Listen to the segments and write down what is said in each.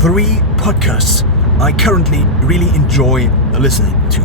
3 podcasts I currently really enjoy listening to.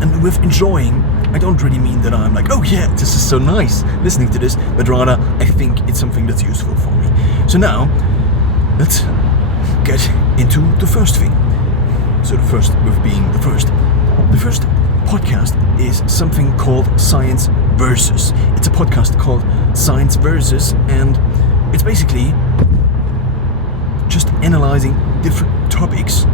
And with enjoying, I don't really mean that I'm like, oh yeah, this is so nice listening to this, but rather I think it's something that's useful for me. So now, let's get into the first thing. So the first with being the first. The first podcast is something called Science Versus. It's a podcast called Science Versus, and it's basically just analyzing different topics.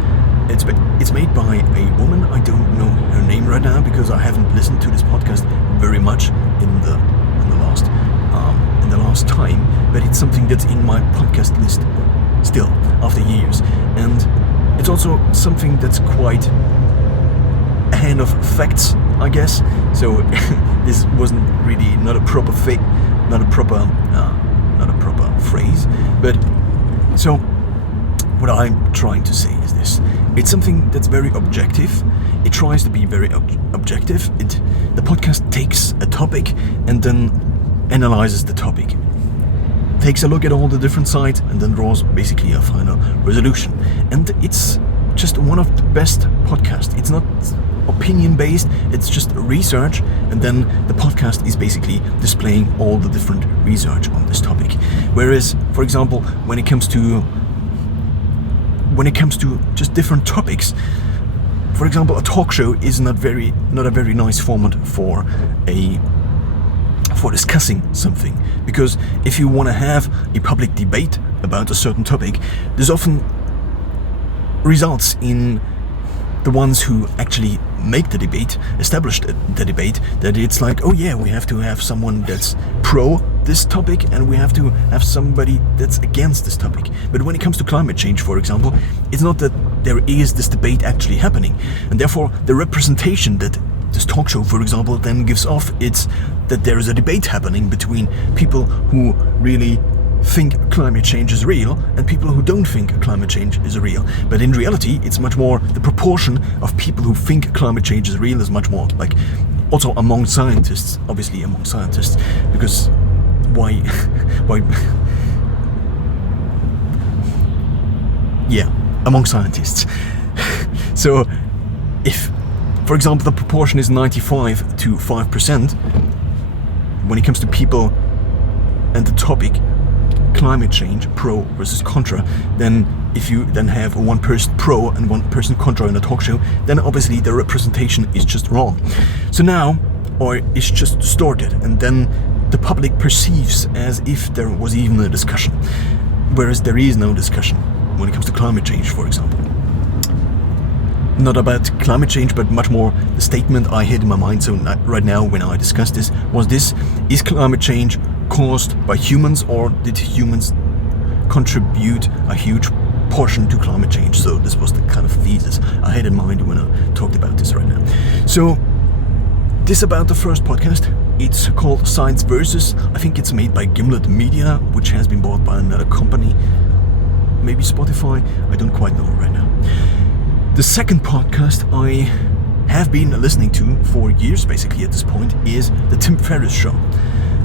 It's made by a woman. I don't know her name right now because I haven't listened to this podcast very much in the last time. But it's something that's in my podcast list still after years, and it's also something that's quite a hand of facts, I guess. So this wasn't really not a proper phrase, but so. What I'm trying to say is this. It's something that's very objective. It tries to be very objective. The podcast takes a topic and then analyzes the topic. Takes a look at all the different sides and then draws basically a final resolution. And it's just one of the best podcasts. It's not opinion-based, it's just research, and then the podcast is basically displaying all the different research on this topic. Whereas, for example, when it comes to just different topics. For example, a talk show is not a very nice format for discussing something, because if you want to have a public debate about a certain topic, this often results in the ones who actually make the debate, establish the debate, that it's like, oh yeah, we have to have someone that's pro this topic and we have to have somebody that's against this topic. But when it comes to climate change, for example, it's not that there is this debate actually happening, and therefore the representation that this talk show, for example, then gives off, it's that there is a debate happening between people who really think climate change is real and people who don't think climate change is real. But in reality, it's much more the proportion of people who think climate change is real is much more like also among scientists, obviously among scientists, because why yeah, among scientists. So if, for example, the proportion is 95 to 5% when it comes to people and the topic climate change, pro versus contra, then if you then have one person pro and one person contra in a talk show, then obviously the representation is just wrong. So now, or it's just distorted, and then the public perceives as if there was even a discussion, whereas there is no discussion when it comes to climate change, for example. Not about climate change, but much more the statement I had in my mind. So right now, when I discussed this, was this: is climate change caused by humans, or did humans contribute a huge portion to climate change? So this was the kind of thesis I had in mind when I talked about this right now. So this about the first podcast. It's called Science Versus. I think it's made by Gimlet Media, which has been bought by another company, maybe Spotify. I don't quite know right now. The second podcast I have been listening to for years, basically at this point, is the Tim Ferriss Show.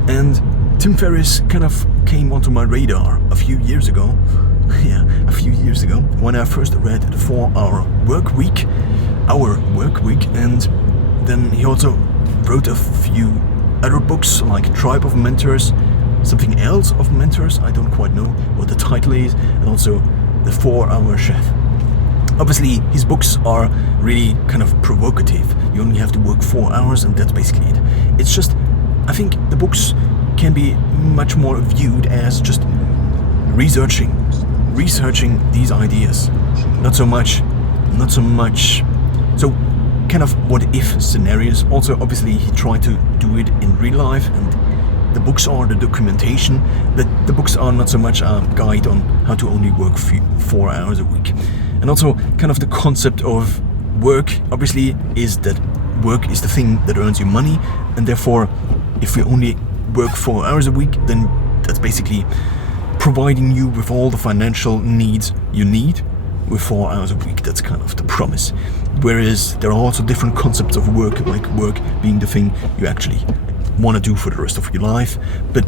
And Tim Ferriss kind of came onto my radar a few years ago, when I first read the 4-hour work week, and then he also wrote a few other books like Tribe of Mentors, something else of Mentors, I don't quite know what the title is, and also the 4-Hour Chef. Obviously, his books are really kind of provocative. You only have to work 4 hours and that's basically it. It's just, I think the books can be much more viewed as just researching these ideas. Not so much, so kind of what if scenarios. Also, obviously, he tried to do it in real life, and the books are the documentation, but the books are not so much a guide on how to only work 4 hours a week. And also kind of the concept of work, obviously, is that work is the thing that earns you money, and therefore if you only work 4 hours a week, then that's basically providing you with all the financial needs you need with 4 hours a week. That's kind of the promise. Whereas there are also different concepts of work, like work being the thing you actually want to do for the rest of your life. But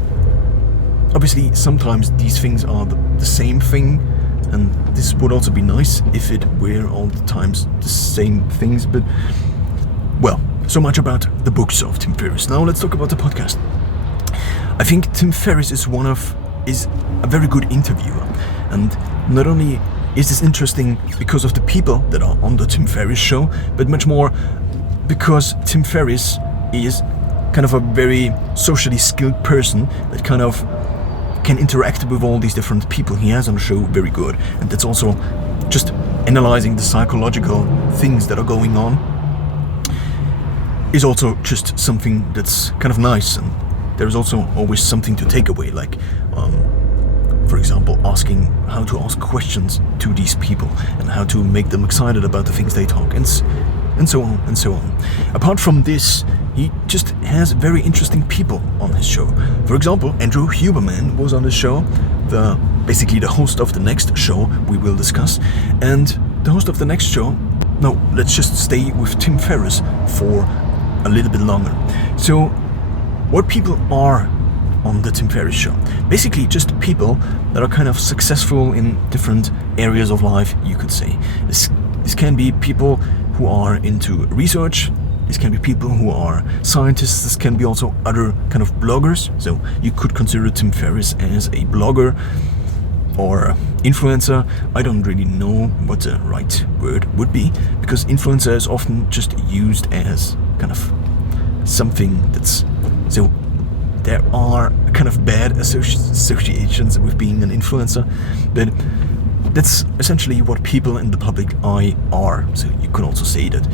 obviously sometimes these things are the same thing, and this would also be nice if it were all the times the same things, but well, so much about the books of Tim Ferriss. Now let's talk about the podcast. I think Tim Ferriss is a very good interviewer, and not only is this interesting because of the people that are on the Tim Ferriss show, but much more because Tim Ferriss is kind of a very socially skilled person that kind of can interact with all these different people he has on the show very good, and that's also just analyzing the psychological things that are going on is also just something that's kind of nice, and there's also always something to take away, like for example asking how to ask questions to these people and how to make them excited about the things they talk, and so on and so on. Apart from this, he just has very interesting people on his show. For example, Andrew Huberman was on the show, basically the host of the next show we will discuss, and the host of the next show, no, let's just stay with Tim Ferriss for a little bit longer. So, what people are on the Tim Ferriss show? Basically just people that are kind of successful in different areas of life, you could say. This can be people who are into research, this can be people who are scientists, this can be also other kind of bloggers. So you could consider Tim Ferriss as a blogger or influencer. I don't really know what the right word would be, because influencer is often just used as kind of something that's... So there are kind of bad associations with being an influencer, but that's essentially what people in the public eye are. So you could also say that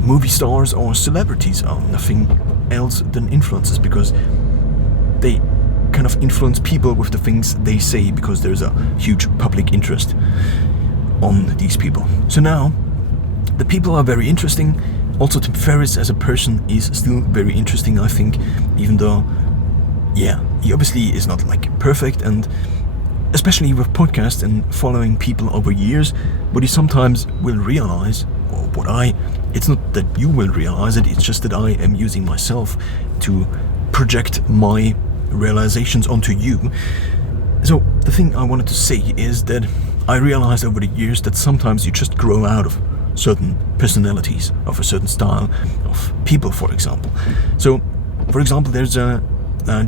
movie stars or celebrities are nothing else than influencers, because they kind of influence people with the things they say, because there's a huge public interest on these people. So now, the people are very interesting. Also, Tim Ferriss as a person is still very interesting, I think, even though, yeah, he obviously is not like perfect, and especially with podcasts and following people over years, what you sometimes will realize, or it's not that you will realize it, it's just that I am using myself to project my realizations onto you. So the thing I wanted to say is that I realized over the years that sometimes you just grow out of certain personalities, of a certain style of people, for example. So, for example, there's a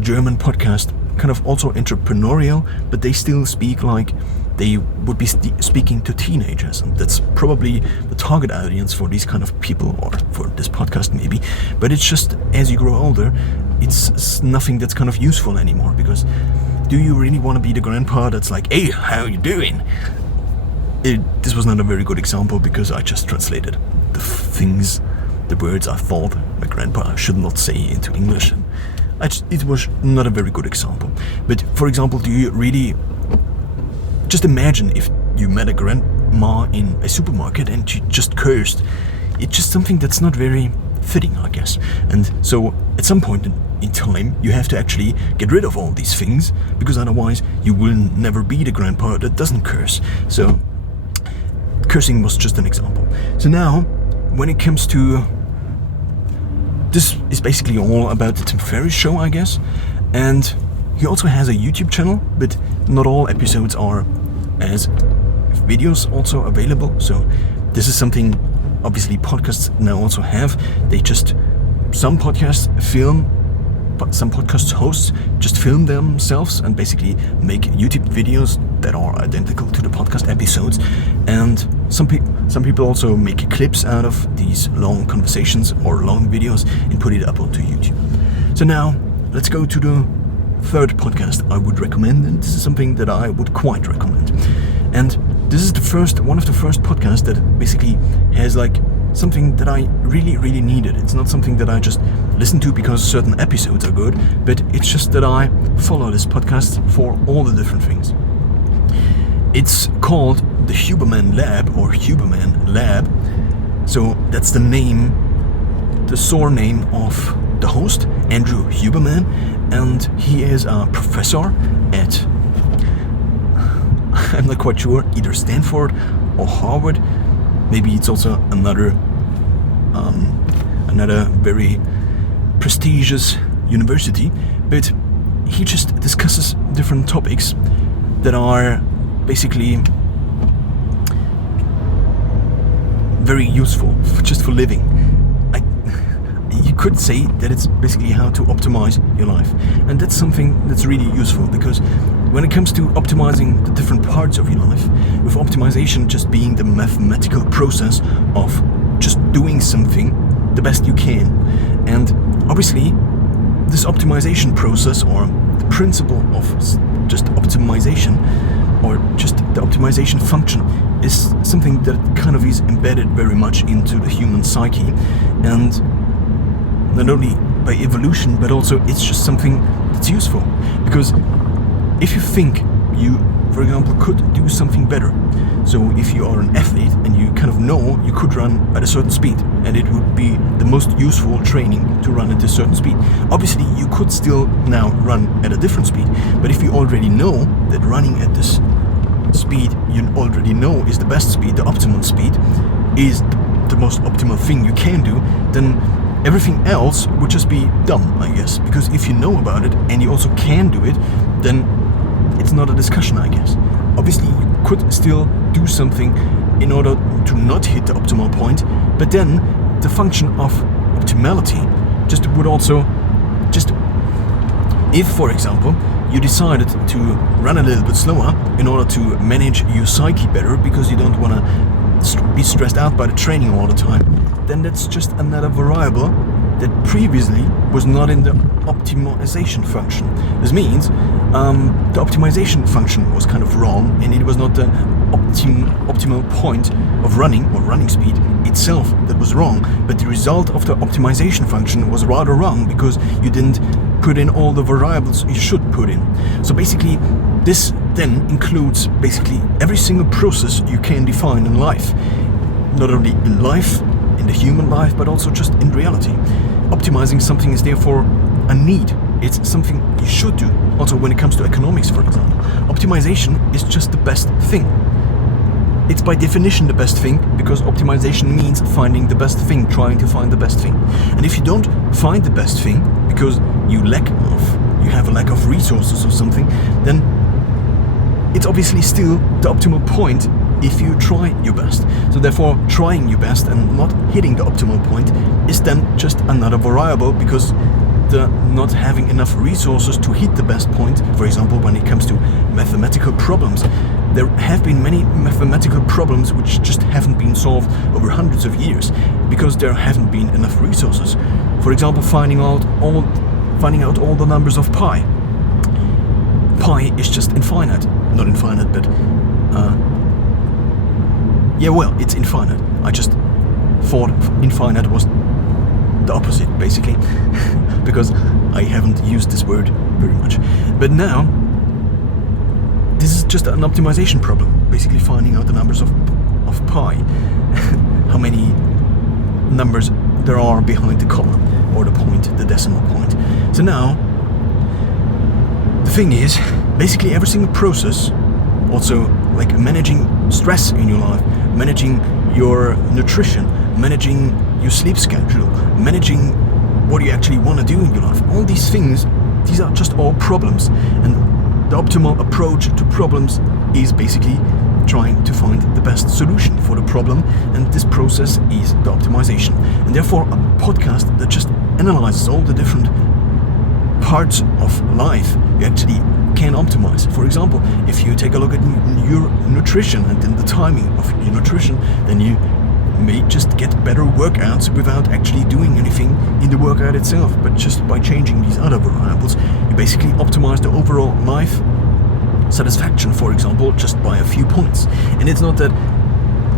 German podcast, kind of also entrepreneurial, but they still speak like they would be speaking to teenagers, and that's probably the target audience for these kind of people, or for this podcast maybe. But it's just, as you grow older, it's nothing that's kind of useful anymore, because do you really want to be the grandpa that's like, hey, how you doing? This was not a very good example, because I just translated the words I thought my grandpa should not say into English. It was not a very good example. But for example, do you really just imagine if you met a grandma in a supermarket and she just cursed? It's just something that's not very fitting, I guess. And so at some point in time, you have to actually get rid of all these things, because otherwise you will never be the grandpa that doesn't curse. So cursing was just an example. So now, when it comes to... This is basically all about the Tim Ferriss show, I guess. And he also has a YouTube channel, but not all episodes are as videos also available. So this is something obviously podcasts now also have. Some podcast hosts just film themselves and basically make YouTube videos that are identical to the podcast episodes, and some people also make clips out of these long conversations or long videos and put it up onto YouTube. So now let's go to the third podcast I would recommend, and this is something that I would quite recommend. And this is one of the first podcasts that basically has like something that I really, really needed. It's not something that I just listen to because certain episodes are good, but it's just that I follow this podcast for all the different things. It's called the Huberman Lab, or Huberman Lab. So that's the surname of the host, Andrew Huberman, and he is a professor at, I'm not quite sure, either Stanford or Harvard. Maybe it's also another very prestigious university, but he just discusses different topics that are basically very useful just for living. You could say that it's basically how to optimize your life, and that's something that's really useful, because when it comes to optimizing the different parts of your life, with optimization just being the mathematical process of just doing something the best you can, and obviously this optimization process, or the principle of just optimization, or just the optimization function, is something that kind of is embedded very much into the human psyche, and not only by evolution, but also it's just something that's useful. Because if you think you, for example, could do something better, so if you are an athlete and you kind of know you could run at a certain speed, and it would be the most useful training to run at a certain speed, obviously you could still now run at a different speed. But if you already know that running at this speed you already know is the best speed, the optimal speed, is the most optimal thing you can do, then everything else would just be dumb, I guess. Because if you know about it and you also can do it, then it's not a discussion, I guess. Obviously, you could still do something in order to not hit the optimal point, but then the function of optimality just would also just... If, for example, you decided to run a little bit slower in order to manage your psyche better, because you don't want to be stressed out by the training all the time, then that's just another variable that previously was not in the optimization function. This means the optimization function was kind of wrong, and it was not the optimal point of running, or running speed itself, that was wrong, but the result of the optimization function was rather wrong, because you didn't put in all the variables you should put in. So basically, this then includes basically every single process you can define in life. Not only in life, in the human life, but also just in reality. Optimizing something is therefore a need. It's something you should do. Also when it comes to economics, for example. Optimization is just the best thing. It's by definition the best thing, because optimization means finding the best thing, trying to find the best thing. And if you don't find the best thing because you have a lack of resources or something, then it's obviously still the optimal point if you try your best. So therefore, trying your best and not hitting the optimal point is then just another variable, because the not having enough resources to hit the best point, for example, when it comes to mathematical problems, there have been many mathematical problems which just haven't been solved over hundreds of years because there haven't been enough resources. For example, finding out all the numbers of pi. Pi is just infinite. Not infinite, but it's infinite. I just thought infinite was the opposite, basically, because I haven't used this word very much. But now, this is just an optimization problem, basically finding out the numbers of pi, how many numbers there are behind the comma, or the point, the decimal point. So now, the thing is, basically every single process, also like managing stress in your life, managing your nutrition, managing your sleep schedule, managing what you actually want to do in your life, all these things, these are just all problems. And the optimal approach to problems is basically trying to find the best solution for the problem, and this process is the optimization. And therefore, a podcast that just analyzes all the different parts of life you actually can optimize. For example, if you take a look at your nutrition and then the timing of your nutrition, then you may just get better workouts without actually doing anything in the workout itself, but just by changing these other variables, you basically optimize the overall life satisfaction, for example, just by a few points. And it's not that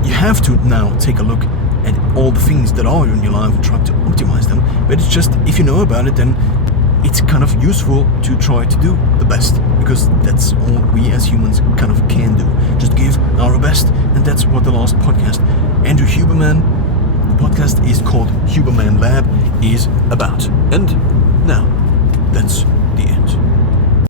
you have to now take a look at all the things that are in your life and try to optimize them, but it's just, if you know about it, then it's kind of useful to try to do the best, because that's all we as humans kind of can do. Just give our best, and that's what the last podcast, Andrew Huberman, the podcast is called Huberman Lab, is about. And now, that's the end.